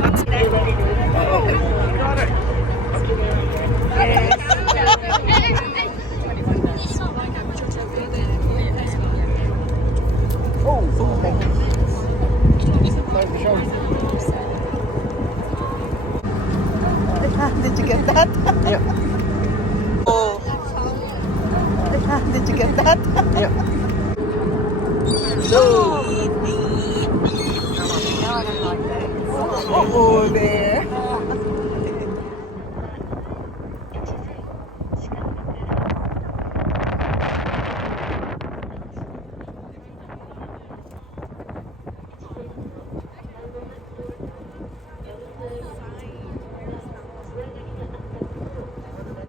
Got it. Oh, thank you. Nice to show. Did you get that? Yep. Oh. Did you get that? Yep. Oh, babe.